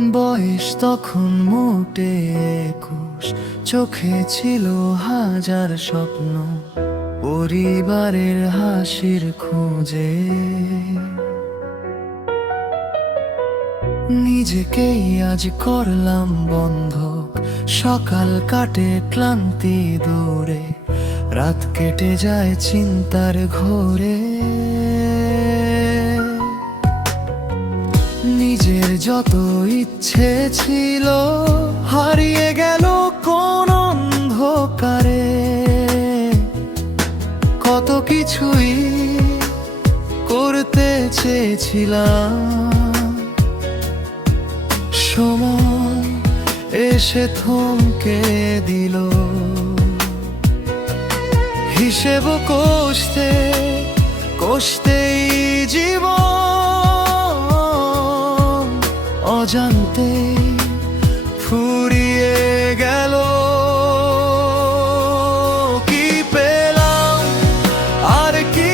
বয়স তখন মোটে 21, চোখে ছিল হাজার স্বপ্ন, পরিবারের হাসির খোঁজে। নিজেকেই আজ করলাম বন্ধক, সকাল কাটে ক্লান্তি দূরে, রাত কেটে যায় চিন্তার ঘোরে। নিজের যত ইচ্ছে ছিল হারিয়ে গেল কোন অন্ধকারে। কত কিছুই করতে চেয়েছিলাম, সময় এসে থমকে দিল। হিসেব কষতে কষতেই জীবন অজান্তে ফুরিয়ে গেল। কি পেলাম আর কি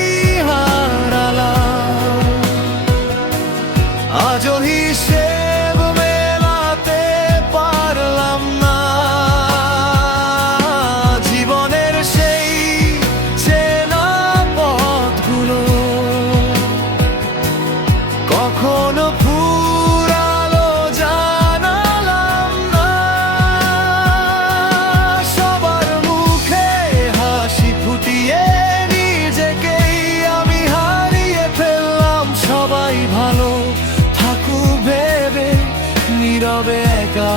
হারালাম, আজও হিসেব মেলাতে পারলাম না। জীবনের সেই চেনা পথগুলো কখনো ফুরালো জানালাম না। সবার মুখে হাসি ফুটিয়ে নিজেকেই আমি হারিয়ে ফেললাম। সবাই ভালো থাকুক ভেবে নীরবে একা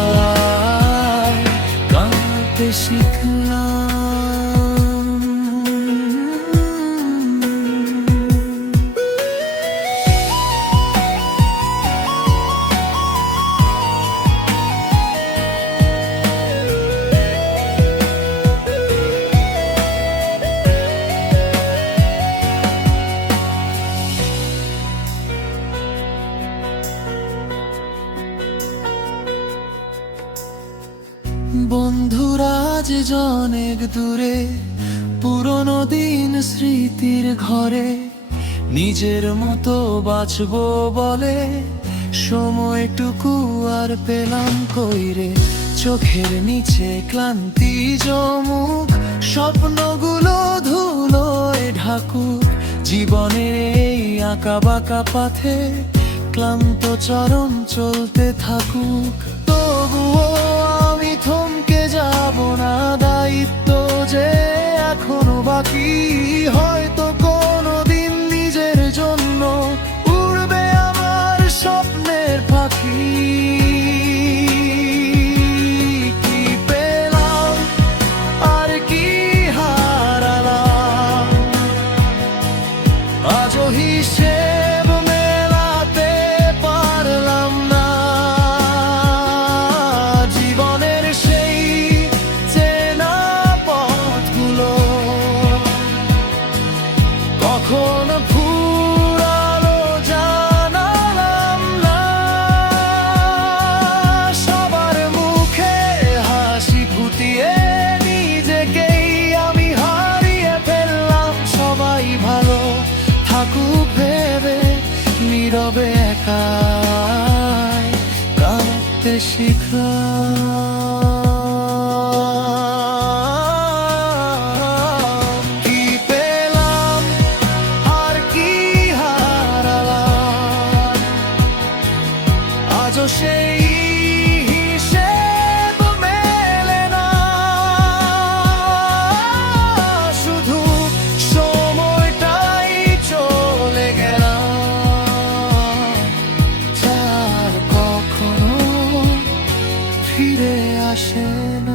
কাঁদতে শিখলাম। বন্ধুরা যে অনেক দূরে, পুরনো দিন স্মৃতির ঘরে, নিজের মতো বাঁচবো বলে সময়টুকু আর পেলাম কইরে। চোখের নিচে ক্লান্তি জমুক, স্বপ্নগুলো ধুলোয় ঢাকুক। জীবনের এই আঁকা বাঁকা পথে ক্লান্ত চরণ চলতে থাকুক। তবুও আমি থমকে যাব না, দায়িত্ব যে এখনো বাকি। হয়তো কোনোদিন নিজের জন্য উড়বে আমার স্বপ্নের পাখি। কি পেলাম আর কি হারালাম, আজও হিসেব মেলাতে পারলাম না। জীবনের সেই চেনা পথগুলো কখন ফুরালো জানালাম না। সবার মুখে হাসি ফুটিয়ে নিজেকেই আমি হারিয়ে ফেললাম। সবাই ভালো থাকুক ভেবে নীরবে একাই কাঁদতে শিখলাম। কি পেলাম আর কি হারালাম, আজও সেই হিসেব মেলে না। শুধু সময়টাই চলে গেলাম, যার কখনো ফিরে আসে না।